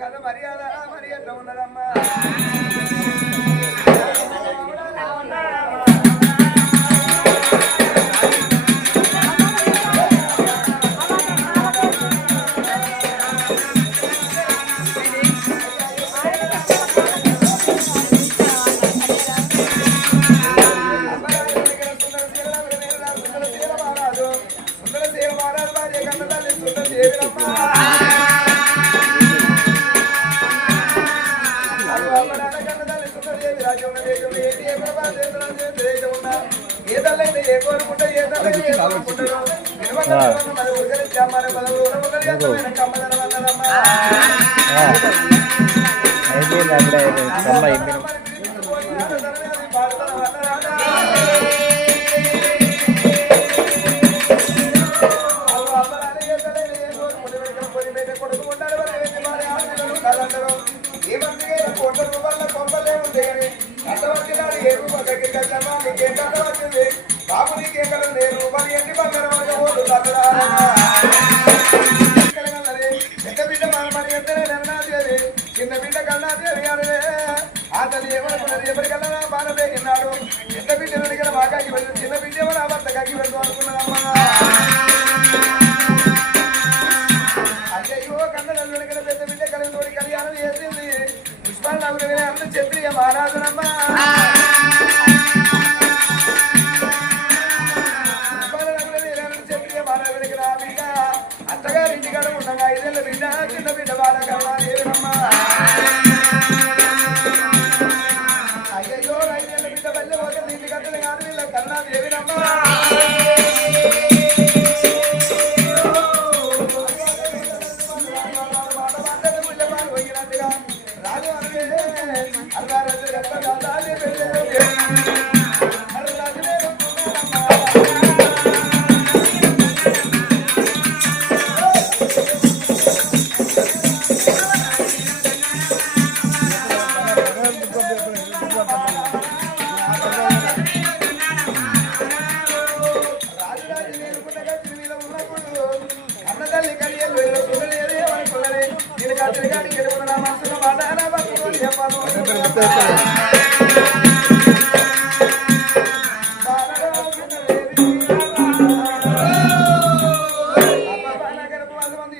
కథ మర్యాద మరి ఎట్లా ఉన్నదమ్మా బాబు నీకెక్కడ లేరు మరి ఎన్ని బంగారం పెద్ద బిడ్డ మరి ఎంతనే నన్నాదేవి చిన్న బిడ్డ కన్నాదేవి అని ఆ తల్లి ఏమనుకున్నది ఎవరికల్లా బాధ పెరిగినాడు పెద్ద బిడ్డ వెనుక బాకాకి వెళ్తూ చిన్న బిడ్డ ఎవరు ఆ భర్త కాకి వెళ్తూ అనుకున్నదమ్మా అయ్యో కన్నడలు వెనుక పెద్ద బిడ్డ కలిసి కళ్యాణం చేసింది పుష్పాలు నవ్వులు అంత క్షత్రియ మహారాజునమ్మా అత్తగారి ఇంటికాడ ఉండగా 5 ఏళ్ళ బిడ్డ చిన్న బిడ్డ బాధ కన్నా ఏమమ్మా అయ్యో 5 ఏళ్ళ బిడ్డ బల్లె పోతే ఇంటి కట్టలు కాదు వీళ్ళ కన్నా ఏమినమ్మా రాజు అరే అల్లారెడ్డి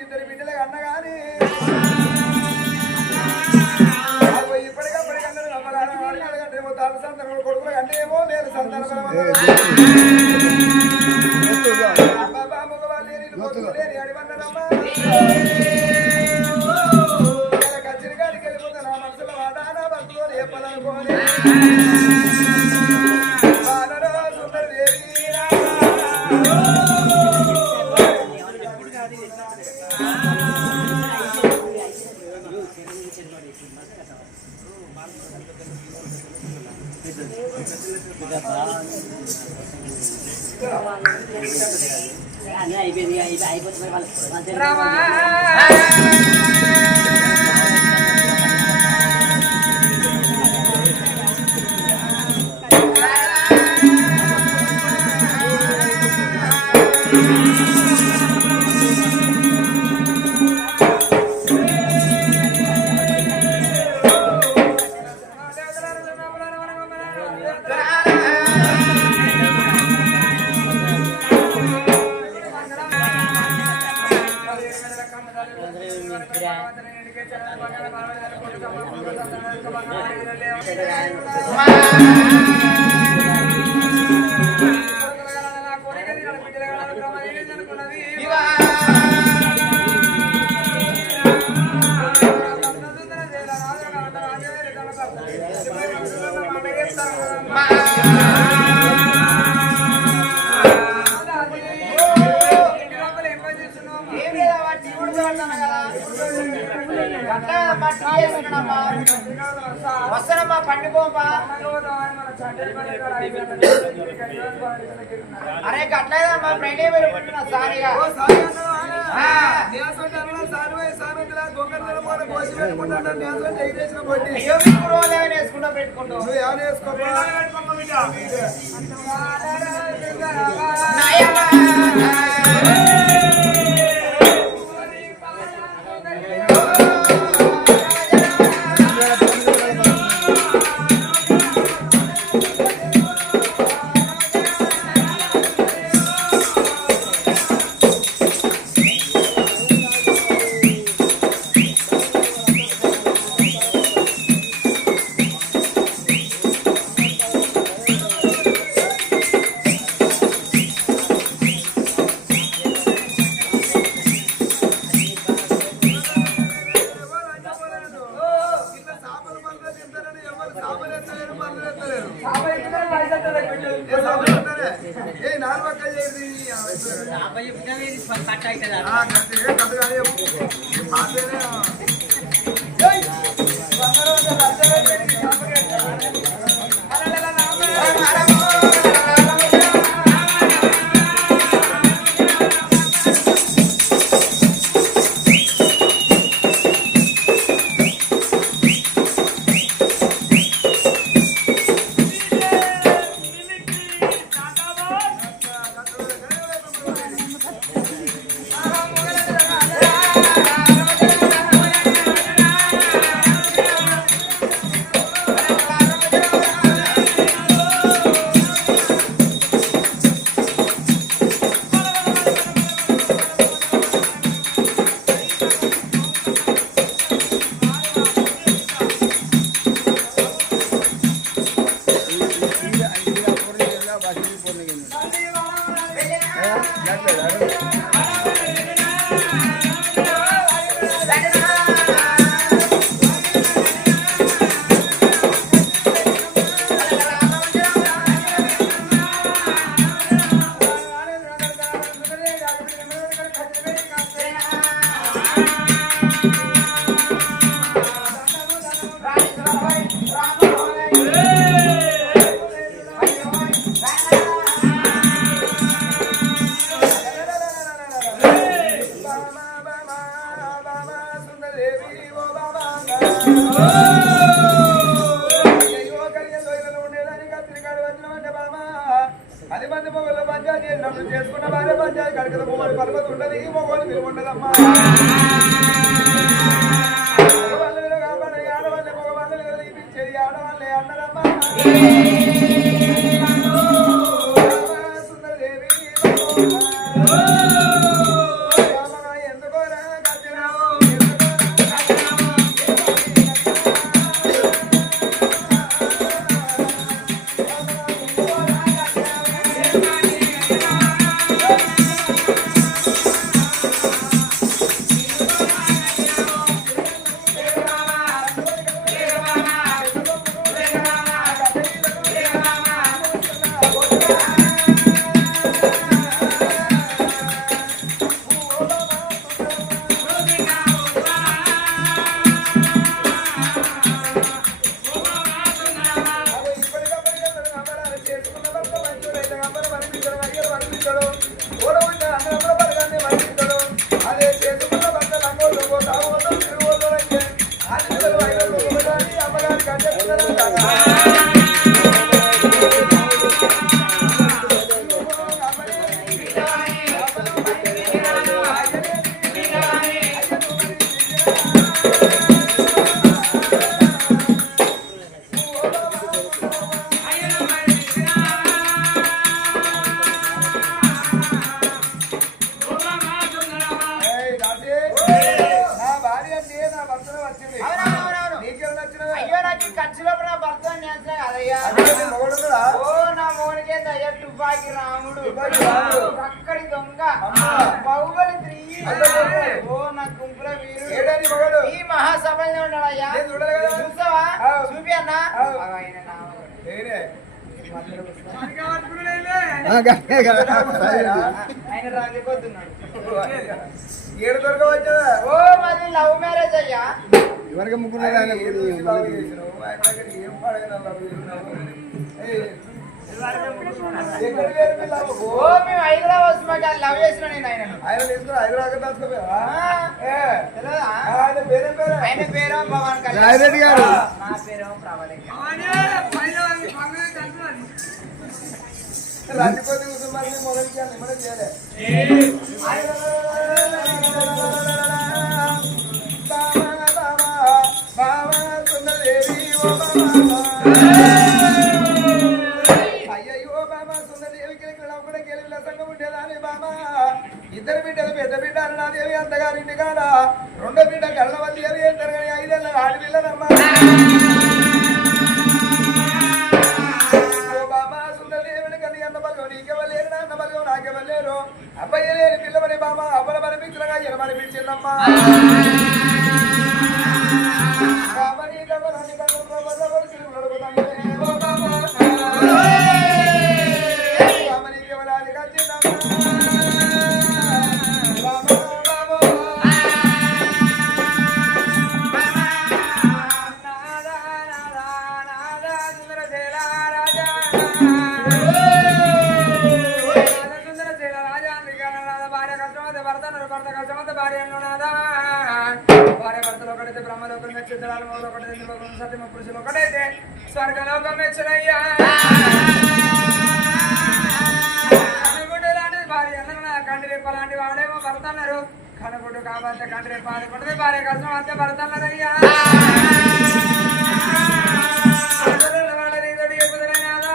ఇద్దరు బిడ్డలే అన్నగాని ఇప్పటికప్పటికన్నా తాను సంతానం కొడుకులు అంటే ఏమో నేను సంతానం లేని అడివన్నమ్మా కచ్చిరి కాడికి వెళ్ళిపోతే నా మనసులో వాడానా భక్తులు చెప్పాలనుకోని అయిపోతుంది వస్తానమ్మా పండుకోమా. అరే కట్లేదమ్మా ఫ్రెండ్ పెట్టుకుంటున్నా సారిగా వేసుకుంటా పెట్టుకుంటాం చేసుకున్న భార్య పంచాయతీ కడకద మొగలు పర్వత ఉండదు ఈ మొగలు విలువ ఉండదమ్మా మగవాళ్ళు కాపాడే ఆడవాళ్ళే మగవాళ్ళు ఇప్పించేది ఆడవాళ్ళే అన్నదమ్మా సుందరదేవి ఎందుకోరా కచ్చినావు ఏడు దొరక వచ్చా ఓ మాది లవ్ మ్యారేజ్ అయ్యా ఎవరికి ముగ్గురు ఏం పడగ హైదరాబాద్ లవ్ చేసిన నేను ఆయన పేరు పవన్ కళ్యాణ్ గారు నా పేరు రాజకోటి కుటుంబాన్ని మొదలు మనం చేయలే అయ్యో బాబా సుందరదేవికి కూడా గెలిపిల సంఘం ఉండేదాని బాబా ఇద్దరు బిడ్డలు పెద్ద బిడ్డ అరుణాదేవి అంతగారింటి కాడ రెండో బిడ్డ కళ్ళవల్లి దేవి అంటారు కానీ 5 ఏళ్ళ ఆడపిల్లనమ్మా అబ్బాయి లేని పిల్లమని బాబా అబ్బల మనిపించగా ఎనమనిపించిందమ్మా బాబా ఒకటైతే బ్రహ్మలోకం మెచ్చుతారు మూడు ఒకటైతే ఇంద్రలోకం సత్యమ పురుషులు ఒకటైతే స్వర్గలోకం మెచ్చునయ్యా కనుగుడ్డు లాంటి భార్య అన్న కంటి రేప లాంటి వాడేమో భర్తన్నారు కనుగుడ్డు కాబట్టి కంటి రేప ఆడుకుంటుంది భార్య కష్టం అంతే భర్తన్నారయ్యా వాళ్ళని ఎప్పుదైనాదా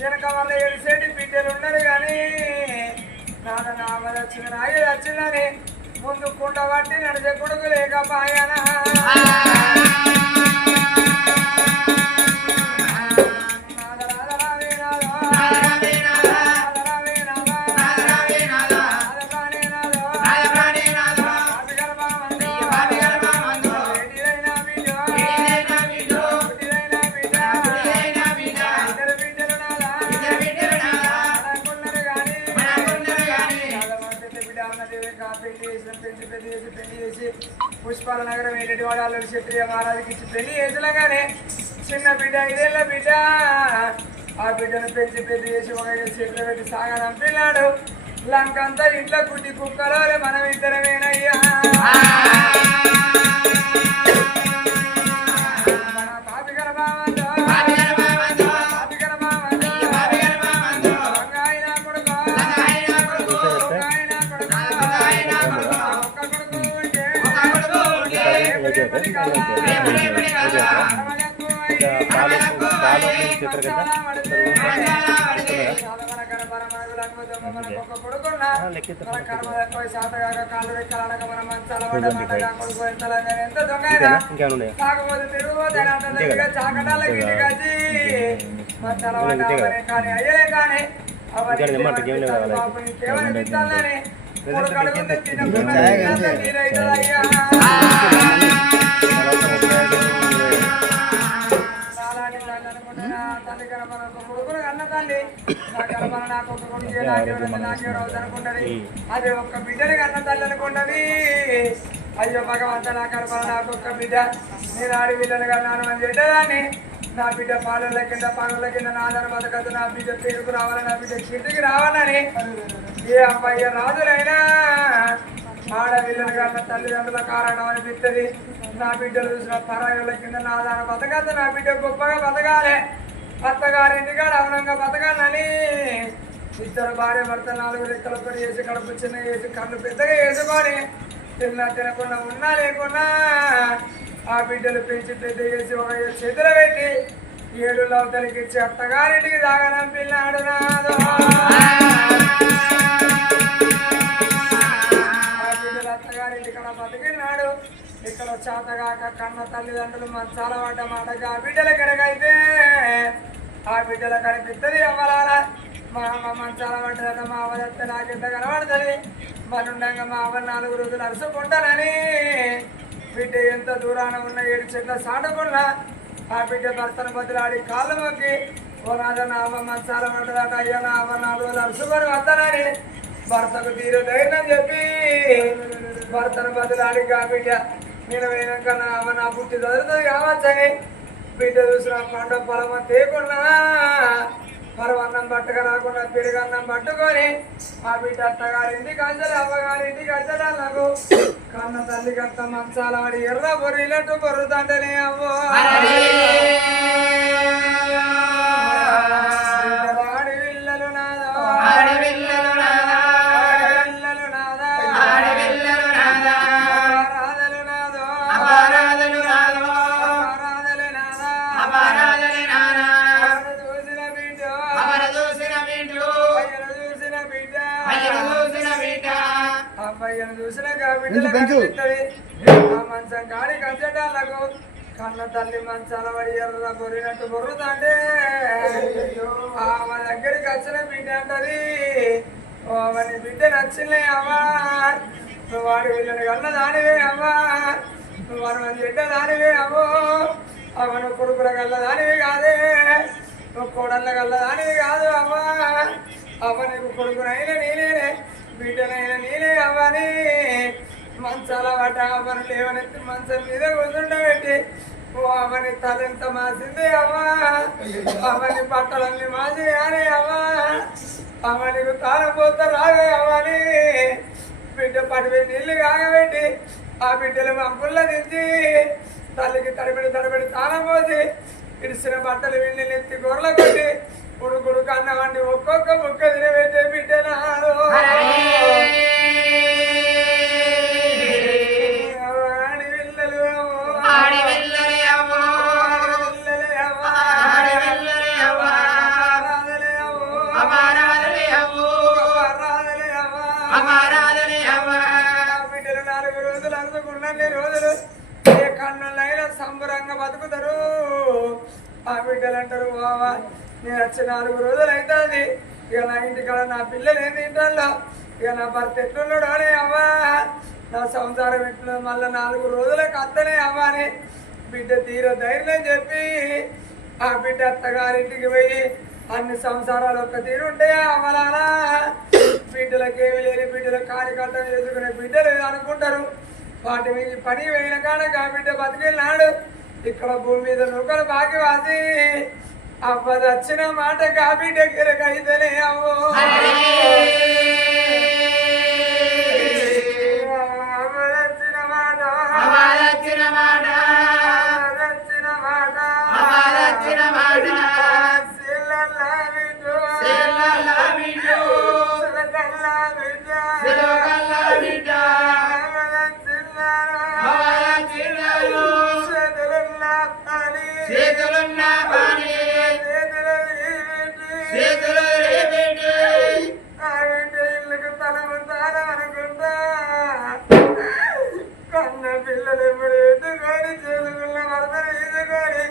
వెనక వాళ్ళ ఏడిసేటి బిడ్డలు ఉన్నారు కానీ వచ్చిందని ముందు కుండ పట్టి నడిచే కొడుకు లేకపోయానా పుష్పాల నగరం వెళ్ళేటి వాడు అల్లరి క్షత్రియ మహారాజుకి ఇచ్చి పెళ్లి చేసిలాగానే చిన్న బిడ్డ 5 ఏళ్ల బిడ్డ ఆ బిడ్డను పెంచి పెళ్లి చేసి ఒక చేతిలో పెట్టి సాగనంపినాడు లంకంతా ఇంట్లో గుడ్డి కుక్కలో మనం ఇద్దరమేనయ్యా మన పాపికర బావంతో అదే ఒక్క బిడ్డని కన్న తల్లి అనుకుంటది అయ్యో భగవంత నా కడప నాకు ఒక్క బిడ్డ నేను ఆడి బిడ్డలు కన్నాను అని చెప్పేదాన్ని నా బిడ్డ పాలల కింద పనుల కింద నాదన బతకదు నా బిడ్డ పేరుకు రావాలని నా బిడ్డ కీర్తికి రావాలని ఏ అబ్బాయి రాజులైనా ఆడపిల్లలు కన్న తల్లిదండ్రుల కారణం అనిపిస్తుంది నా బిడ్డలు చూసిన పరాయుల కింద నాదాన బతకద్దు నా బిడ్డ గొప్పగా బతకాలి అత్తగారింటిగా రవణంగా బతకాలని ఇద్దరు భార్య భర్త 4 రెక్కల పని చేసి కడుపు చిన్న వేసి కళ్ళు పెద్దగా వేసుకొని తినకుండా ఉన్నా లేకున్నా ఆ బిడ్డలు పెంచి పెద్ద చేసి ఒక చేతులు పెట్టి 7 లవతలకి ఇచ్చి అత్తగారింటికి దాగనం పిల్లాడు నాదో ఆ బిడ్డలు అత్తగారింటి కడ బతికినాడు ఇక్కడ చేతగాక కన్న తల్లిదండ్రులు మంచాల పడ్డ మాటగా ఆ బిడ్డల కరగైతే ఆ బిడ్డల కనిపిస్తుంది అవ్వాల మా అమ్మ మంచాల పడ్డదట మా అవ్వదత్త నాకింత కనబడుతుంది మనుండగా మా అవ్వ 4 రోజులు అరుచుకుంటానని బిడ్డ ఎంత దూరాన ఉన్న 7 చెట్ల సాటుకున్నా ఆ బిడ్డ భర్తను బదులాడి కాళ్ళు మొక్కి ఓ రాజా నా అవ్వ మంచాల పడ్డదట అయ్యో నా అవ్వ 4 రోజులు అరుచుకొని వస్తానని భర్తకు తీరు ధైర్యం చెప్పి భర్తను బదులాడి కా బిడ్డ నేను పోయినాక నా అవ్వ నా పుట్టి చదువుతుంది కావచ్చని బిడ్డ చూసిన పంట పొలమ తేకుండా పరవన్నం పట్టుక రాకుండా పెరుగన్నం పట్టుకొని ఆ బిడ్డ అత్తగారింటికి వచ్చాడు అవ్వగారింటికి వచ్చాడు నాకు కన్న తల్లి కట్ట మంచాల వాడి ఎర్ర బొర్రిలట్టు బొర్రుతంటేనే అవ్వో ఆడి పిల్లలు నాదో ఆడి పిల్లలు నాదా పిల్లలు నాదా ఆడి పిల్లలు నాదా అపరాధలు నాదో అపరాధలు నాదో అపరాధలు నాదా అపరాధలు నాదా చూసిన బిడ్డ అవన చూసిన బిడ్డ అయ్యను చూసిన బిడ్డ అయ్యను చూసిన బిడ్డ అబ్బాయిను చూసిన బిడ్డలు ఆ మంచం కాడి కచ్చటాలకు కన్న తల్లి మంచాల పడి ఎర్ర బొరినట్టు బొర్రుతాంటే ఆమె దగ్గరికి వచ్చిన బిడ్డ అంటది అవని బిడ్డ నచ్చిందే అమ్మా నువ్వు వాడి వీళ్ళని కన్న దానివే అమ్మా నువ్వు మన బిడ్డ దానివే అమ్మో అవను కొడుకుల గల్ల దానివి కాదే నువ్వు కోడళ్ళ గల్ల దానివి కాదు అమ్మా అమ్మ నీకు కొడుకునైనా నేనే బిడ్డనైనా నేనే అవ్వని మంచాల పడ్డ అమ్మను లేవనెత్తి మంచం మీద కూర్చుండబెట్టి ఓ అమ్మని తలెంత మాసింది అమ్మా అమ్మని బట్టలన్నీ మాసి అని అమ్మా అమ్మ నీకు తాళపోత రావే అమ్మని బిడ్డ పడిపోయి నీళ్లు కాగబెట్టి ఆ బిడ్డలు మంపుల్ల దించి తల్లికి తడబడి తాళం పోసి ఇడిసిన బట్టలు వెళ్ళి నెత్తి గొర్రెల కొట్టి కొడుకుడు కన్నవండి ఒక్కొక్క ముక్క తినబెట్టే బిడ్డనాడు బిడ్డలు 4 రోజులు అనుకున్న రోజులు ఏ కన్నులైనా సంబరంగా బతుకుతారు ఆ బిడ్డలు అంటారు బావా నేను వచ్చి 4 రోజులు అవుతుంది ఇక నా ఇంటికాడ నా పిల్లలు ఏం తింటాలో ఇక నా భర్త ఎట్లున్నాడు అని అవ్వా నా సంసారం ఎట్లున్నది మళ్ళీ 4 రోజులకు అత్తనే అవ్వా అని బిడ్డ తీర ధైర్యం చెప్పి ఆ బిడ్డ అత్తగారింటికి పోయి అన్ని సంసారాలు ఒక్క తీరు ఉంటాయా అవ్వలాలా బిడ్డలకేమి లేని బిడ్డల కార్యకర్తలు చేసుకునే బిడ్డలు అనుకుంటారు వాటి మీద పని వేయిన కాడక ఆ బిడ్డ బతికెళ్ళినాడు ఇక్కడ భూమి మీద నూకలు బాకి వాసి అవ్వదచ్చిన మాట ఆ బిడ్డ కిరకైతేనే అవ్వో అవ్వదచ్చిన మాట అవ్వదచ్చిన మాట అవ్వదచ్చిన మాట అవ్వదచ్చిన మాట సిల్లల్లా బిడ్డు సిల్లల్లా బిడ్డు సిల్లల్లా బిడ్డు సిల్లల్లా బిడ్డు చేతులున్నా పని చేతులు ఇళ్ళకు తలముతారా అనుకుంటా కన్న పిల్లలు ఎప్పుడు ఎత్తుకొని చేతుకున్న వరదలు ఈదుకొని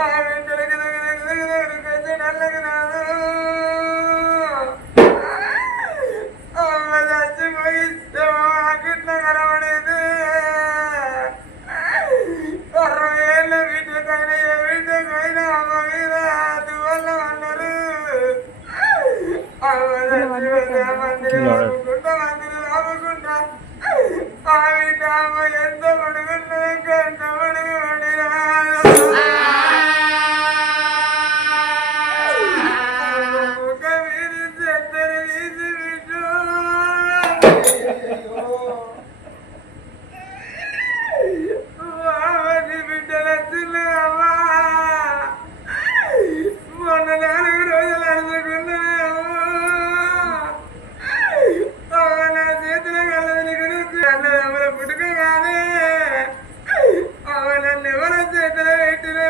ఆ బిడ్డలకు కొంచెం నల్లకి రాదు అమ్మ చచ్చిపోయి గిట్ల కనబడేది 60 ఏళ్ళ బిడ్డకైనా ఏ బిడ్డకైనా అమ్మ మీద దువల్ల అన్నారు మందిని రాముకుంటా ఆ బిడ్డ అమ్మ ఎంత పడుకున్నా ఎంత పడుకుడిరా ఒక వీరి చెత్తని తీసి బిడ్డు బిడ్డల చిన్నవా మొన్న 4 రోజులు అనుకున్నా నా చేతిలో కలదని గురించి అన్నదమ్ముల పుట్టుక కానీ నన్ను ఎవరో చేతిలో పెట్టినా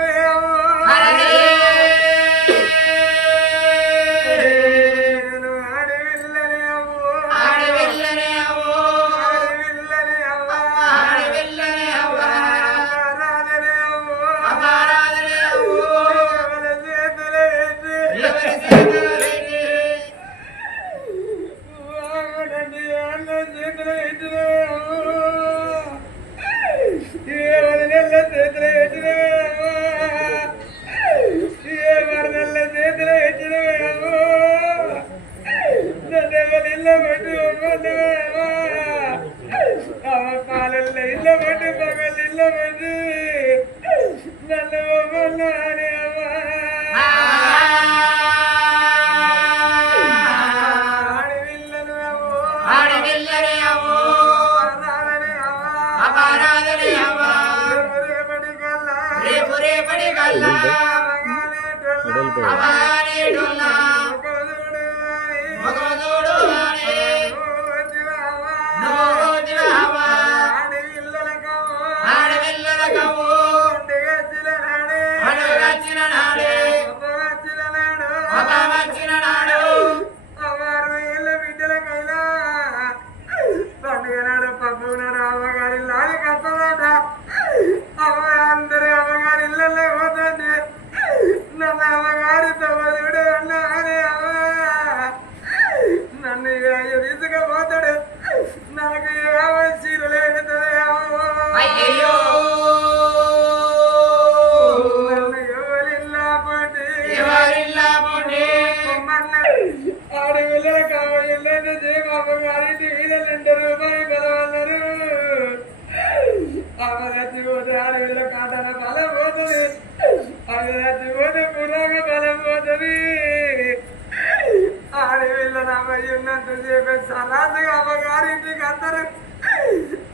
సరాసగా అమ్మగారింటికి అందరు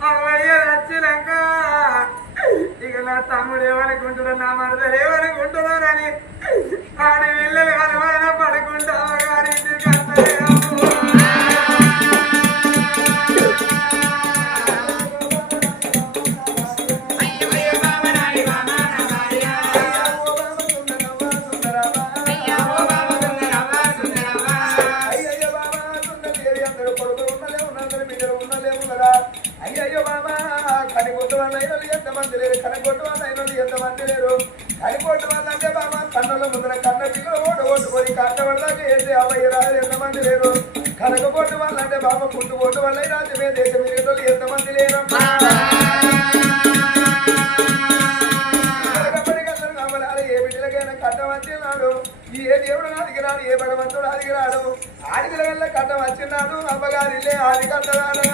అమ్మయ్య వచ్చినాక ఇక నా తమ్ముడు ఏమనుకుంటున్నా నా మరదలు ఏమనుకుంటున్నారని ఆడి వెళ్ళలు అనుమాన పడుకుంటా అమ్మగారింటికి అందరే అయ్యయ్యో బాబా కనిగొట్టు వాళ్ళు ఎంతమంది లేరు కనగొట్టు వాళ్ళు ఎంతమంది లేరు కనిగొట్టు వాళ్ళు అంటే బాబా కన్నుల ముందర కన్న పిల్లలు ఓటుకొని కన్న వాళ్ళకి ఏంటి అబ్బాయి రాదు ఎంతమంది లేరు కనకపోటు వాళ్ళు అంటే బాబా పుట్టు ఓటు వల్ల రాజ్యమే దేశం మిగతా ఎంతమంది లేరు ఏ బిడ్డలకైనా కట్టం వచ్చినాడు ఏ దేవుడు అడిగినాడు ఏ భగవంతుడు అడిగినాడు ఆడిగిల వల్ల కట్టం వచ్చినాడు అమ్మగారిలే ఆది కట్టరాడు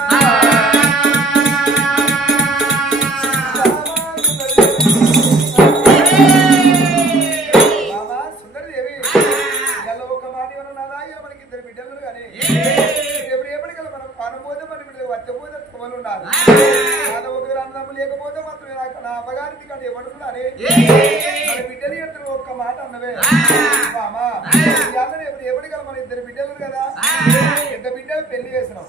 లేకపోతే మాత్రం నా అమ్మగారికి కంటే ఏమంటున్నానే బిడ్డలు ఎత్తున ఒక్క మాట అన్నవే మామా ఎప్పటికల్లా మన ఇద్దరు బిడ్డలు కదా పెద్ద బిడ్డ పెళ్లి చేసినాం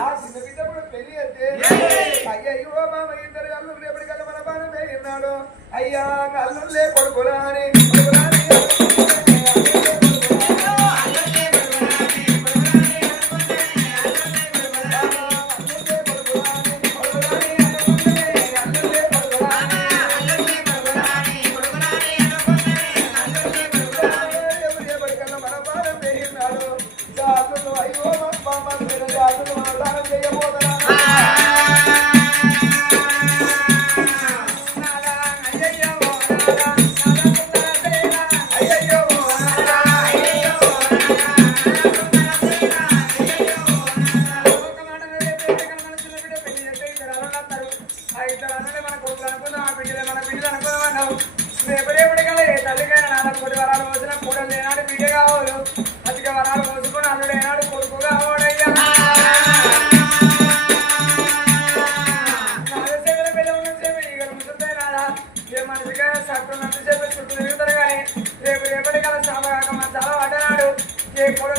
ఆ చిన్న బిడ్డ కూడా పెళ్లి చేస్తే అయ్యో మామ ఇద్దరు అల్లుడు ఎప్పటికల్లా మన బాణమే విన్నాడు అయ్యా అల్లుళ్ళే కొడుకురా అని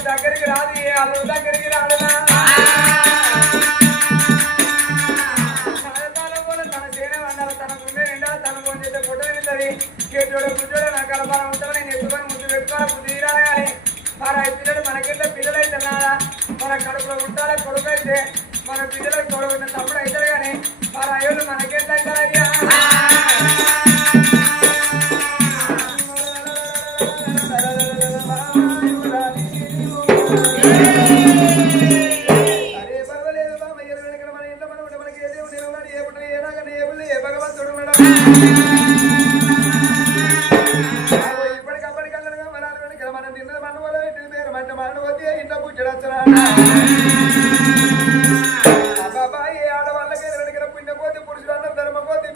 దగ్గరికి రాదు ఏ అల్లు దగ్గరికి రాదు తన చేయడం అన్నారు తన గుండె నిండాలి తన ఫోన్ చేస్తే ఫోటో తింటుంది కేటోడు గుడ్డోడు నా కలపాలం ఉంటాను నేను ఎత్తుకొని ముందు పెట్టుకోవాలి బుద్ధి తీరాలి కానీ మరి ఆ పిల్లలు మనకింత పిల్లలు అయితే నారా మన కడుపులో ఉంటాలి కొడుకు అయితే మన పిల్లలకు కొడుకున్న తమ్ముడు అవుతారు కానీ మరి అయ్యోళ్ళు మనకెంత అవుతారయ్యా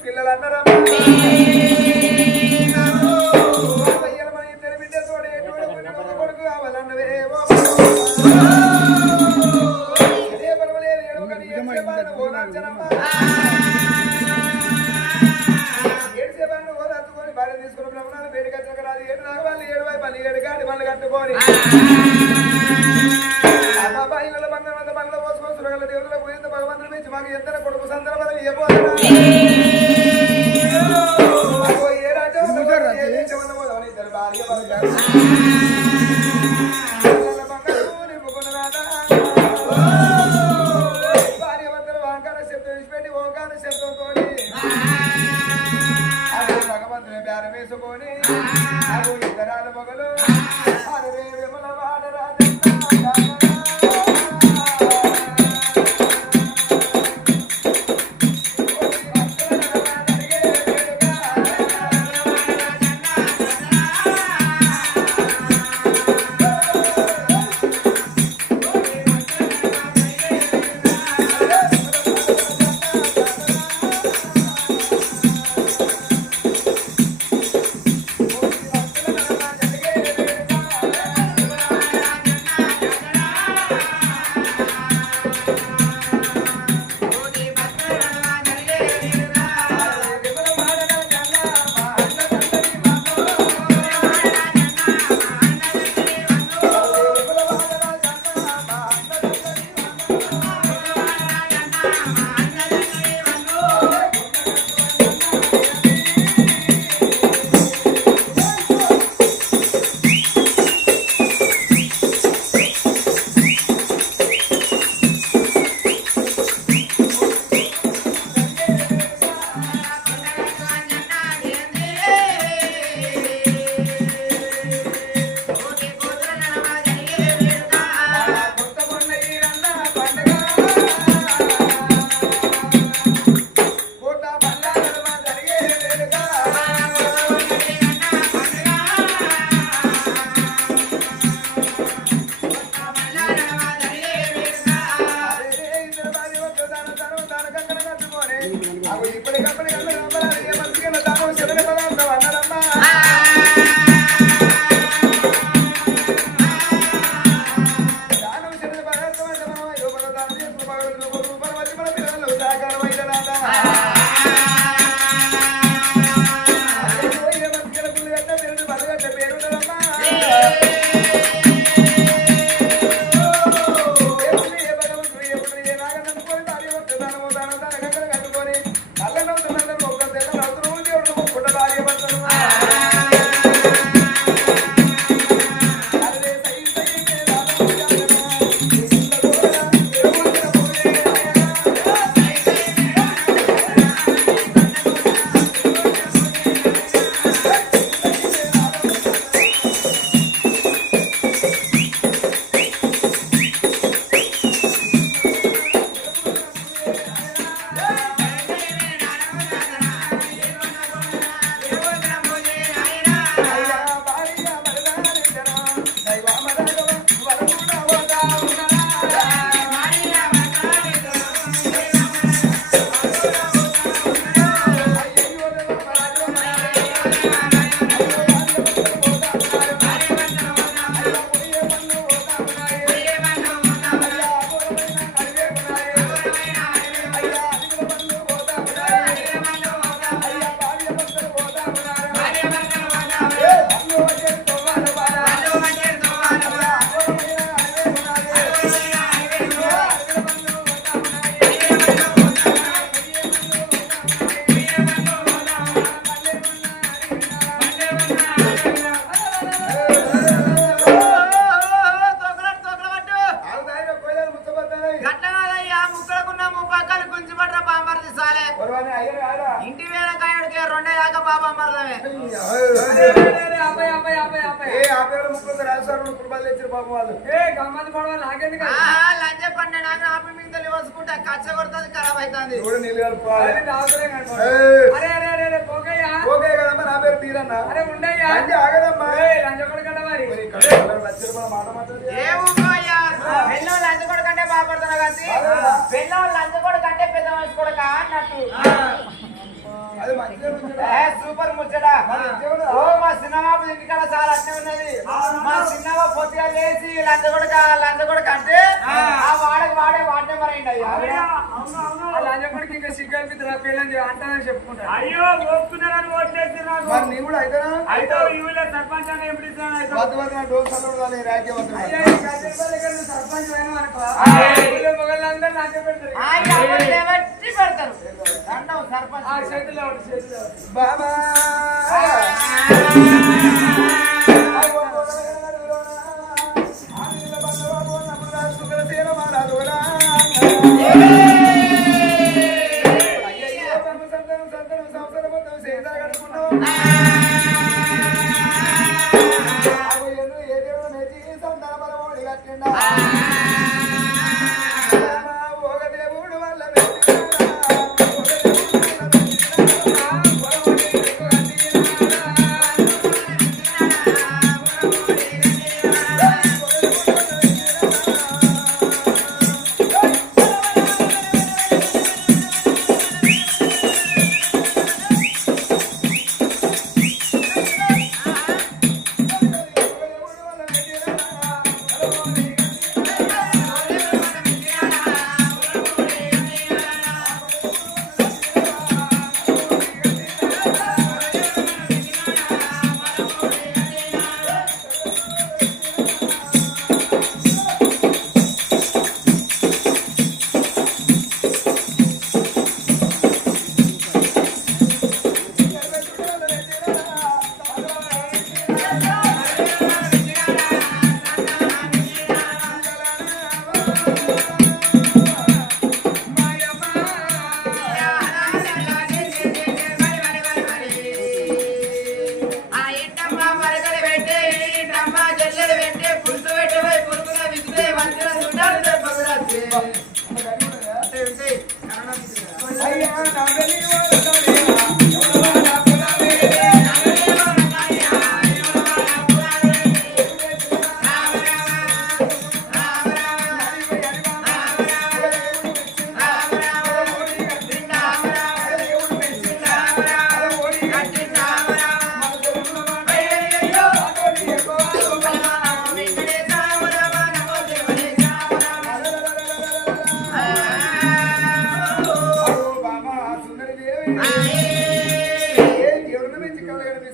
పిల్లలు అన్నారా నాలుగు వేడి కట్టిన రాదు 7 నాగవాళ్ళు 7 వైపు 7 గాడి మళ్ళీ కట్టుకొని బాబా ఇళ్ళ బంధం అంత బండ్ల పోసుకొని సురగల దేవుళ్ళ పోయింది భగవంతుడు నుంచి మాకు ఎంత కొడుకు సందర్భం ఇవ్వబోతున్నా ఏ రాజ్యం ఇద్దరు భార్య భార్యవంతులు వాంకార శబ్దం విడిచిపెట్టి ఓంకార శబ్దంతో భగవంతుని బేరం వేసుకొని ఇద్దరాల మొగలు అరే విమల వాడరాజ ఇంటి వేళ కాయడికి రెండే దాకా బాబా అమ్మర్దమే లంచ పండే నాకు ఆపి మీద తెలియసుకుంటే కచ్చ కొడుతుంది ఖరాబ్ అవుతుంది పెళ్ళో లంచ కొడుకంటే బాపడుతున్నా కానీ పెళ్ళో లంచ కొడుకంటే పెద్ద మనిషి కొడుక అన్నట్టు సూపర్ ముచ్చడా ఓ మా సినిమాపు ఇంటికాడ చాలా అట్టే ఉన్నది మా సినిమా పొద్దుగా లేచి లంచ కొడుక అంటే ఆ వాడకి వాడే వాడే మరైండి అయ్యా రాజప్పటికి ఇంకా సిగ్గల్పిద్దా పెళ్ళని అంటానని చెప్పుకుంటా. అయ్యో ఓపుకున్నారని ఓట్లేసి నాకు మరి నీవు కూడా అయితేనా అయితే ఈ ఊళ్ళో సర్పంచ్ అని ఎప్పుడు ఇస్తాను అయితే వద్దు వద్దు నా డోర్ చల్లడం రాకే వద్దు అయ్యా ఈ గజపల్లి దగ్గర నువ్వు సర్పంచ్ అయినా అనుకో ఊళ్ళో మొగళ్ళందరూ నాకే పెడతారు. పెడతారు దండం సర్పంచ్ ఆ చేతిలో ఒకటి, చేతిలో ఒకటి. బాబా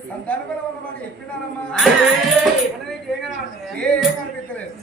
సంతాన బలం ఉన్నమాట చెప్పినారమ్మా ఏ కనిపించలేదు